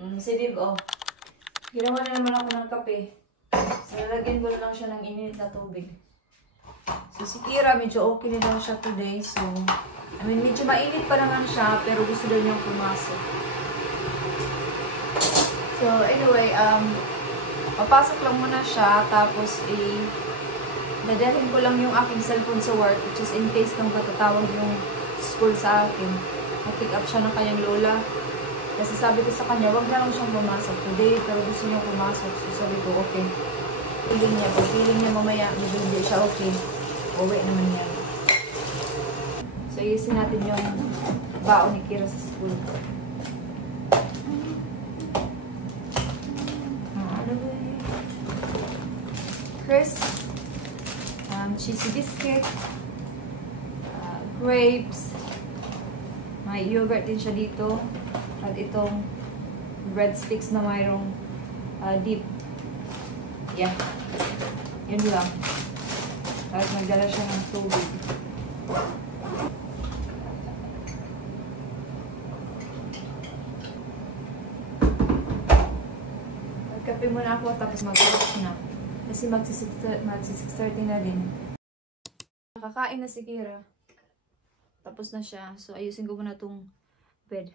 Si Dib, oh. Ginawa na naman ako ng kape. So, nalagyan ko na lang siya ng init na tubig. So, si Kira, medyo okay na lang siya today. So, I mean, medyo mainit pa naman siya, pero gusto daw niyang pumasok. So, anyway, papasok lang muna siya, tapos dadalhin ko lang yung aking cellphone sa work, which is in case nang patatawag yung school sa akin. Mag-pick up siya ng kanyang lola. Kasi sabi ko sa kanya, wag na lang siyang pumasok today, pero gusto niya pumasok. So sabi ko, okay. Feeling niya, pag feeling niya mamaya, hindi siya okay. Uwi naman yan. So, iusin natin yung baon ni Kira sa school. Crisp, cheesy biscuit, grapes, may yogurt din siya dito, at itong breadsticks na mayroong dip. Yeah, yun lang. At nagdala siya ng tubig. Magkape muna ako tapos mag-watch na. Kasi mag-6:30 na din. Nakakain na si Kira. Tapos na siya. So, ayusin ko muna itong bed.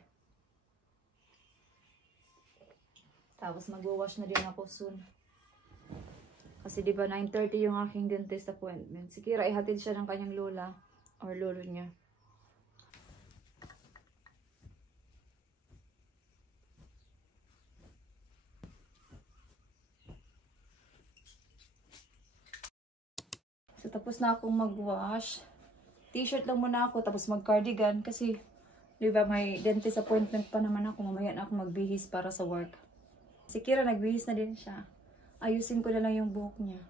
Tapos mag-wash na din ako soon. Kasi diba 9:30 yung aking dentist appointment. Si Kira, ihatid siya ng kanyang lola or lolo niya. So, tapos na akong mag-wash. T-shirt lang muna ako, tapos mag-cardigan. Kasi, diba, may dentist appointment pa naman ako. Mamaya na ako magbihis para sa work. Si Kira, nagbihis na din siya. Ayusin ko na lang yung buhok niya.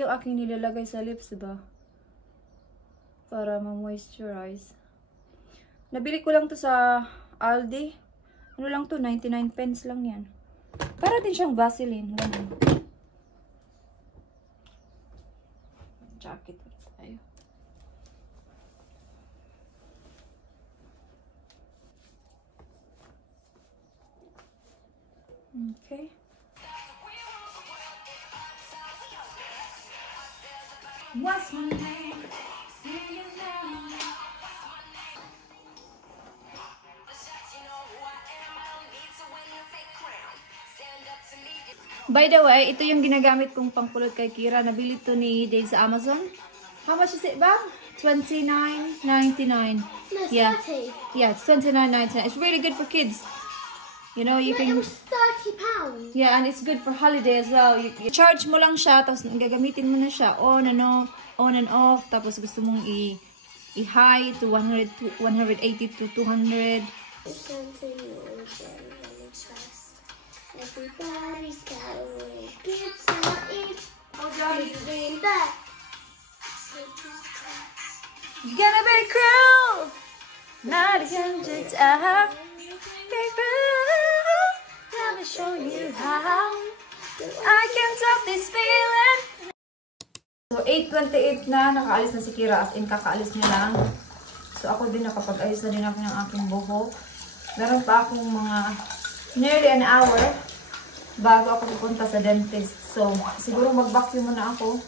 Yung aking nilalagay sa lips, diba? Para ma-moisturize. Nabili ko lang to sa Aldi. Ano lang to? 99 pence lang yan. Para din siyang Vaseline. Ganun. Jacket tayo. Okay. What's my name? By the way, ito yung ginagamit kong pangkulot kay Kira. Nabili to ni Dave sa Amazon. How much is it, ba? $29.99. No, yeah. 30. Yeah, it's $29.99. It's really good for kids. You know, you can... It was £30. Yeah, and it's good for holiday as well. You charge mo lang siya, tapos gagamitin mo na siya on and off. Tapos gusto mong i-high to 100 to 180 to 200. Everybody's got a way. Give some eat. Oh, Johnny's being back. You're gonna be cruel. Not against it. Be cruel. Let me show you how. I can stop this feeling. So, 8:28 na. Nakaalis na si Kira. As in, kakaalis niya lang. So, ako din nakapag-ayos na din ako ng aking buhok. Meron pa akong mga nearly an hour bago ako pupunta sa dentist. So, siguro mag-vacuum muna ako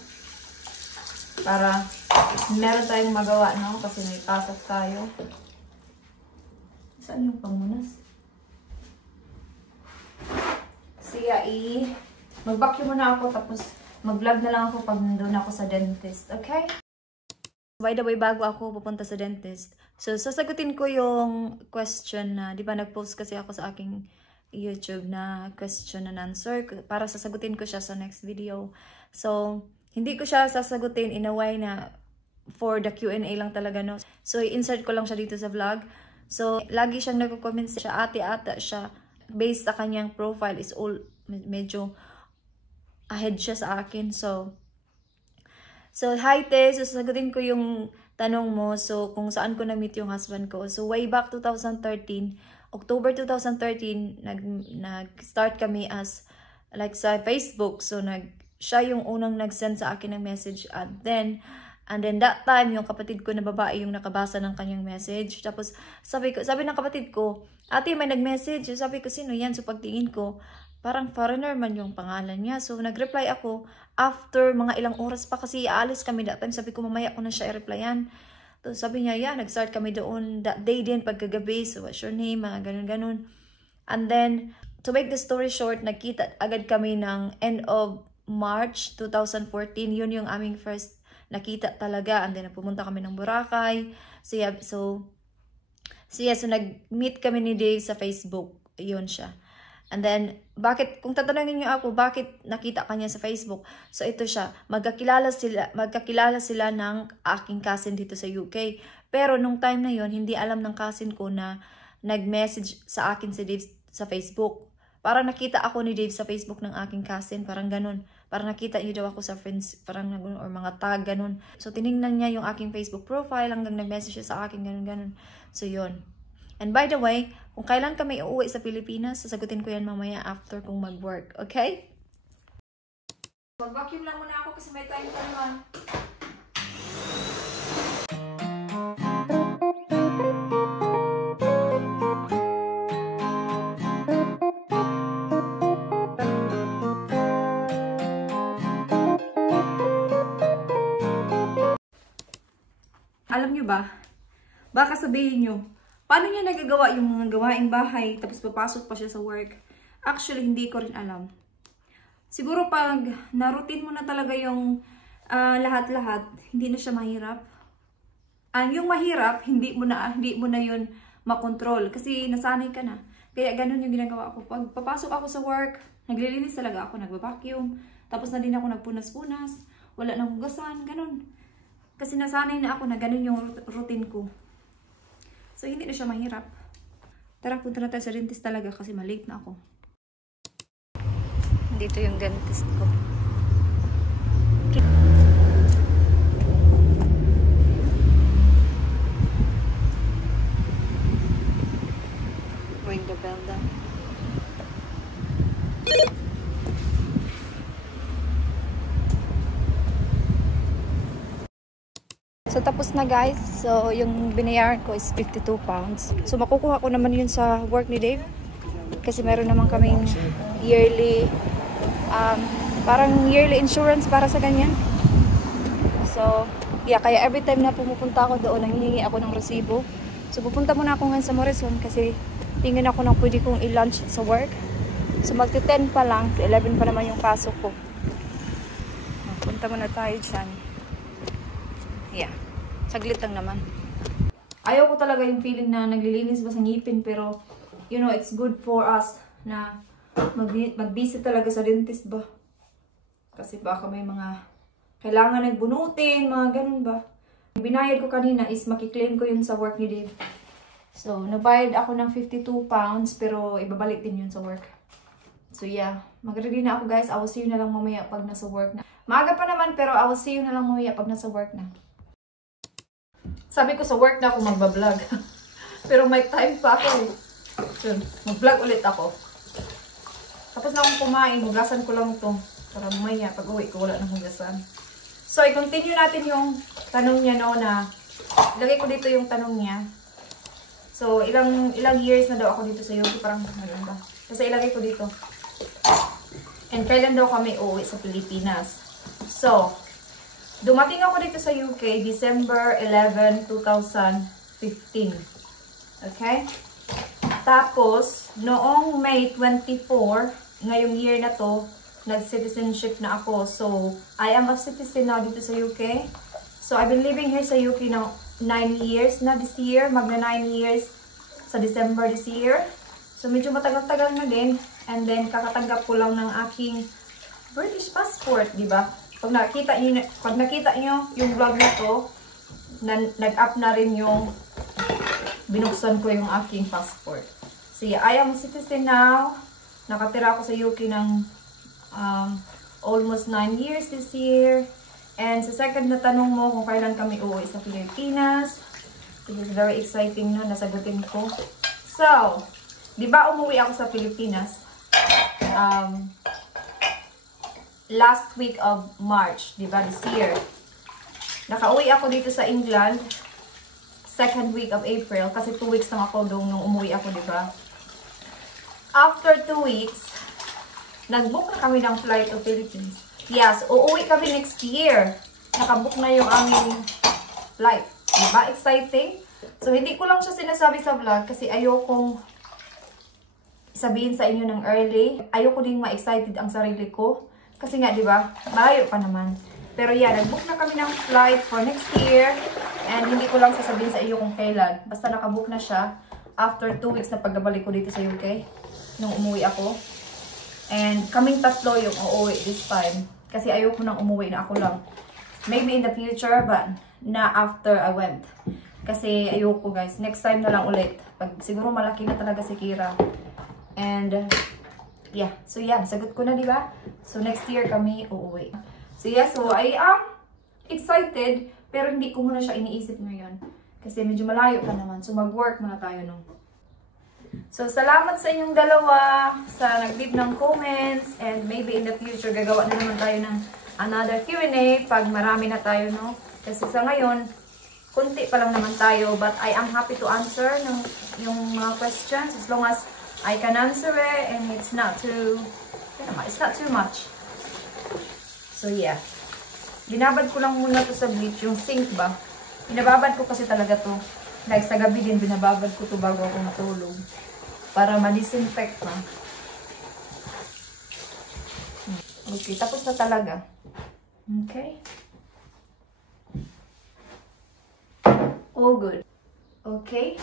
para meron tayong magawa, no? Kasi may pasok tayo. Saan yung pamunas? Siya mag-vacuum muna ako tapos mag-vlog na lang ako pag nandun ako sa dentist. Okay? By the way, bago ako pupunta sa dentist, so sasagutin ko yung question na, di ba nag-post kasi ako sa aking YouTube na question and answer para sasagutin ko siya sa next video. So, hindi ko siya sasagutin in a way na for the Q&A lang talaga, no? So, i-insert ko lang siya dito sa vlog. So, lagi siyang nagko-comment siya, ate-ata siya. Based sa kanyang profile is all, medyo ahead siya sa akin. So, hi Te, so sasagutin ko yung tanong mo. So, kung saan ko na-meet yung husband ko. So, way back 2013, October 2013, nag-start kami as, like sa Facebook. So, siya yung unang nag-send sa akin ng message. And then, And then that time, yung kapatid ko na babae yung nakabasa ng kanyang message. Tapos sabi ng kapatid ko, ate may nag-message. Sabi ko, sino yan? So pagtingin ko, parang foreigner man yung pangalan niya. So nag-reply ako after mga ilang oras pa kasi aalis kami that time. Sabi ko, mamaya ko na siya i-replyan. So sabi niya, yeah, nag-start kami doon that day din pagkagabi. So what's your name? Mga ganun-ganun. And then, to make the story short, nagkita agad kami ng end of March 2014. Yun yung aming first nakita talaga. And then, pumunta kami ng Boracay. So nag-meet kami ni Dave sa Facebook. Yun siya. And then, kung tatanungin niyo ako, bakit nakita kanya sa Facebook? So, ito siya. Magkakilala sila ng aking cousin dito sa UK. Pero, nung time na yon hindi alam ng cousin ko na nag-message sa akin si Dave sa Facebook. Parang nakita ako ni Dave sa Facebook ng aking cousin. Parang ganun. Parang nakita niyo daw ako sa friends. Parang or mga tag, ganun. So, tinignan niya yung aking Facebook profile. Hanggang nag-message siya sa akin, ganun. So, yun. And by the way, kung kailan kami uuwi sa Pilipinas, sasagutin ko yan mamaya after kong mag-work. Okay? Mag-vacuum lang muna ako kasi may time pa naman. Alam nyo ba? Baka sabihin nyo, paano niya nagagawa yung mga gawaing bahay tapos papasok pa siya sa work? Actually, hindi ko rin alam. Siguro pag na-routine mo na talaga yung lahat-lahat, hindi na siya mahirap. Yung mahirap, hindi mo na yun makontrol kasi nasanay ka na. Kaya ganun yung ginagawa ko. Pag papasok ako sa work, naglilinis talaga ako, nagba-vacuum. Tapos na din ako nagpunas-punas, wala nang hugasan, ganun. Kasi nasanay na ako na ganun yung routine ko. So, hindi na siya mahirap. Tara, punta na tayo sa dentist talaga kasi malate na ako. Dito yung dentist ko. Ring the bell down. So, tapos na guys. So, yung binayaran ko is 52 pounds. So, makukuha ko naman yun sa work ni Dave. Kasi meron naman kaming yearly, parang yearly insurance para sa ganyan. So, yeah, kaya every time na pumupunta ako doon, nanghihingi ako ng resibo. So, pupunta muna ako ngayon sa Morrison kasi tingin ako ng pwede kong i-lunch sa work. So, magti-10 pa lang, 11 pa naman yung pasok ko. Punta muna tayo dyan. Yeah. Saglit lang naman. Ayaw ko talaga yung feeling na naglilinis ba sa ngipin pero you know, it's good for us na mag-visit talaga sa dentist ba. Kasi baka may mga kailangan nagbunutin, mga ganun ba. Yung binayad ko kanina is makiklaim ko yun sa work ni Dave. So, nabayad ako ng 52 pounds pero ibabalik din yun sa work. So yeah, mag-ready na ako guys. I will see you na lang mamaya pag nasa work na. Maaga pa naman pero I will see you na lang mamaya pag nasa work na. Sabi ko sa work na ako magbablog. Pero may time pa ako eh. So, mag-vlog ulit ako. Tapos na akong kumain. Hugasan ko lang ito. Para mamaya pag uwi ko wala nang hugasan. So, i-continue natin yung tanong niya no na ilagay ko dito yung tanong niya. So, ilang years na daw ako dito sa UK. Parang maganda. Kasi ilagay ko dito. And kailan daw kami uuwi sa Pilipinas. So, dumating ako dito sa UK, December 11, 2015. Okay? Tapos, noong May 24, ngayong year na to, nag-citizenship na ako. So, I am a citizen now dito sa UK. So, I've been living here sa UK now 9 years na this year. Magna 9 years sa December this year. So, medyo matagal-tagal na din. And then, kakatanggap ko lang ng aking British passport, di ba? Pag nakita niyo yung vlog na to, nag-up na rin yung binuksan ko yung aking passport. So yeah, I am a citizen now. Nakatira ako sa UK ng almost 9 years this year. And sa second na tanong mo kung kailan kami uuwi sa Pilipinas. This is very exciting no, nasagutin ko. So, di ba umuwi ako sa Pilipinas? Last week of March, di ba, this year. Nakauwi ako dito sa England, second week of April, kasi 2 weeks lang ako doon nung umuwi ako, di ba? After 2 weeks, nag-book na kami ng flight to Philippines. Yes, uuwi kami next year. Nakabook na yung aming flight. Diba? Exciting? So, hindi ko lang siya sinasabi sa vlog kasi ayokong sabihin sa inyo ng early. Ayoko din ma-excited ang sarili ko. Kasi nga, di ba? Malayo pa naman. Pero yeah, nag-book na kami ng flight for next year. And hindi ko lang sasabihin sa iyo kung kailan. Basta nakabook na siya after 2 weeks na pagbabalik ko dito sa UK. Nung umuwi ako. And kaming tatlo yung uuwi this time. Kasi ayoko nang umuwi na ako lang. Maybe in the future, but na after I went. Kasi ayoko guys. Next time na lang ulit. Pag siguro malaki na talaga si Kira. And yeah. So yeah, sagot ko na, di ba? So next year kami uuwi. So yeah, so I am excited. Pero hindi ko muna siya iniisip ngayon. Kasi medyo malayo pa naman. So mag-work muna tayo no. So salamat sa inyong dalawa. Sa nag-leave ng comments. And maybe in the future gagawa na naman tayo ng another Q&A. Pag marami na tayo no. Kasi sa ngayon, kunti pa lang naman tayo. But I am happy to answer yung mga questions. As long as I can answer it and it's not too much. So yeah. Binabad ko lang muna to sa bleach, yung sink ba. Binababad ko kasi talaga to. Like sa gabi din binababad ko to bago ako matulog. Para ma-disinfect na. Okay, tapos na talaga. Okay. All good. Okay.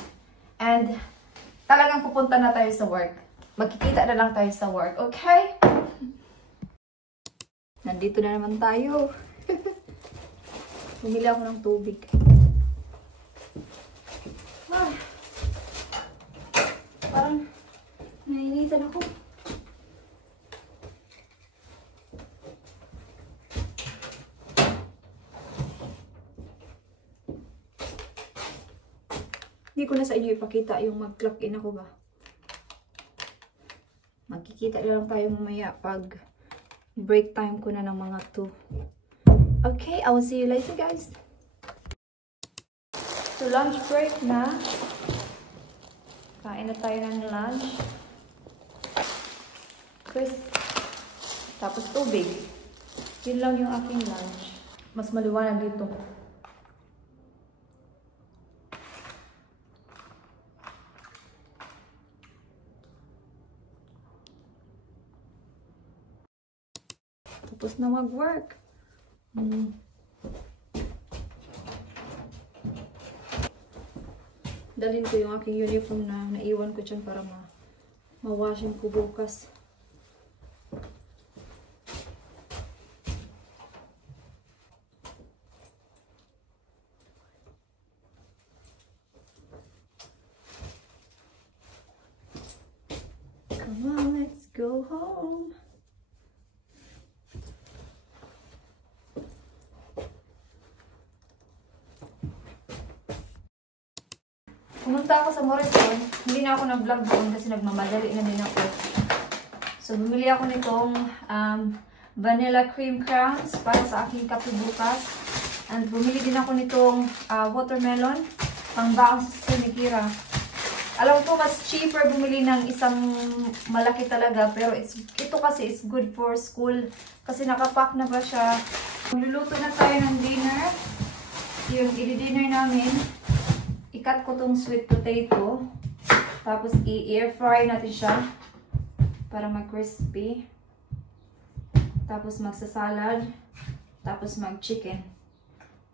And talagang pupunta na tayo sa work. Magkikita na lang tayo sa work. Okay? Nandito na naman tayo. Bumili ako ng tubig. Ay. Parang nainitan ako. Hindi ko na sa inyo ipakita yung mag-clock in ako ba. Magkikita na lang tayo mamaya pag break time ko na ng mga 2. Okay, I will see you later guys. So lunch break na. Kain na tayo ng lunch. Crisp. Tapos tubig. Yun lang yung aking lunch. Mas maliwanag dito. Tapos na mag-work. Dalhin ko yung aking uniform na naiwan ko dyan para ma-washing ko bukas. Come on, let's go home. Pumunta ako sa Morrison, hindi na ako nag-vlog doon kasi nagmamadali na din ako. So, bumili ako nitong vanilla cream crowns para sa aking kape bukas. And bumili din ako nitong watermelon, pang baon sa school ni Kira. Alam ko, mas cheaper bumili ng isang malaki talaga, pero ito kasi is good for school kasi nakapack na ba siya. Magluluto na tayo ng dinner. Yung i-dinner namin. I-cut ko tong sweet potato. Tapos i-air fry natin siya. Para mag-crispy. Tapos magsasalad. Tapos mag-chicken.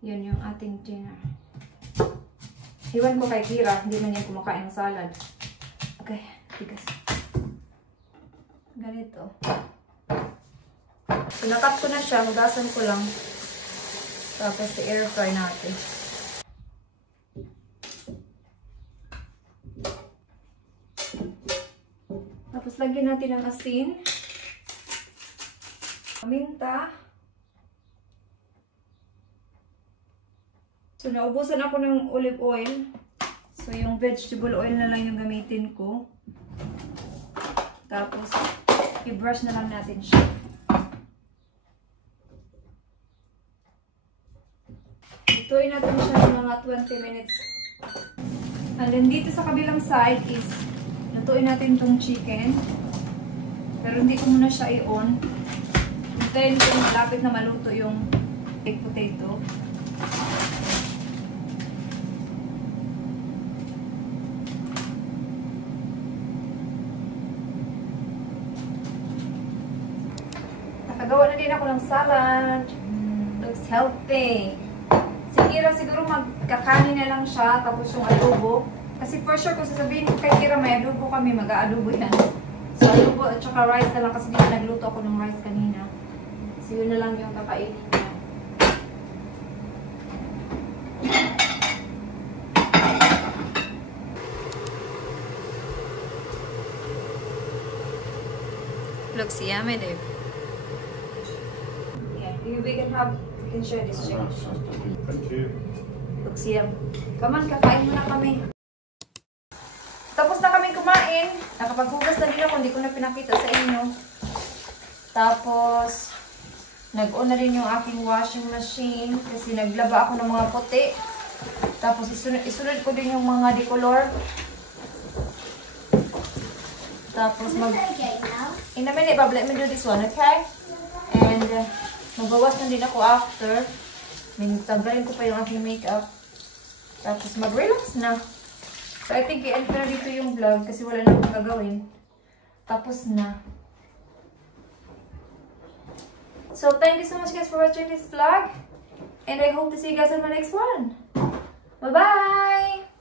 Yun yung ating dinner. Hiwan ko kay Kira. Hindi man yan kumakain ng salad. Okay. Tigas. Ganito. So, nakat ko na siya. Hugasan ko lang. Tapos i-air fry natin. Tapos lagyan natin ng asin, paminta. So naubusan ako ng olive oil. So yung vegetable oil na lang yung gamitin ko. Tapos i-brush na lang natin siya. Lutuin natin siya ng mga 20 minutes. And then dito sa kabilang side is lutuin natin itong chicken. Pero hindi ko muna siya i-on. Then kung malapit na maluto yung baked potato. Nakagawa na din ako ng salad. Looks healthy. Si Kira siguro magkakanin na lang siya, tapos yung adobo. Kasi for sure, kung sasabihin ko kay Kira may adobo kami, mag-aadobo yan. So adobo at saka rice na lang kasi di na nagluto ako ng rice kanina. So yun na lang yung kakainin niya. Looks yummy, Dave. Yeah, we can share this chicken. Thank you. Looks yum. Come on, kakain muna kami. Tapos na kami kumain. Nakapaghugas na din ako, hindi ko na pinakita sa inyo. Tapos, nag-on na rin yung aking washing machine kasi naglaba ako ng mga puti. Tapos, isunod ko din yung mga decolor. Tapos, in a minute, Bob, let me do this one, okay? And, magbawas na din ako after. Tanggalin ko pa yung aking makeup. Tapos, mag-relax na. So, I think i-end ko na dito yung vlog kasi wala na akong gagawin. Tapos na. So, thank you so much guys for watching this vlog. And I hope to see you guys on my next one. Bye-bye!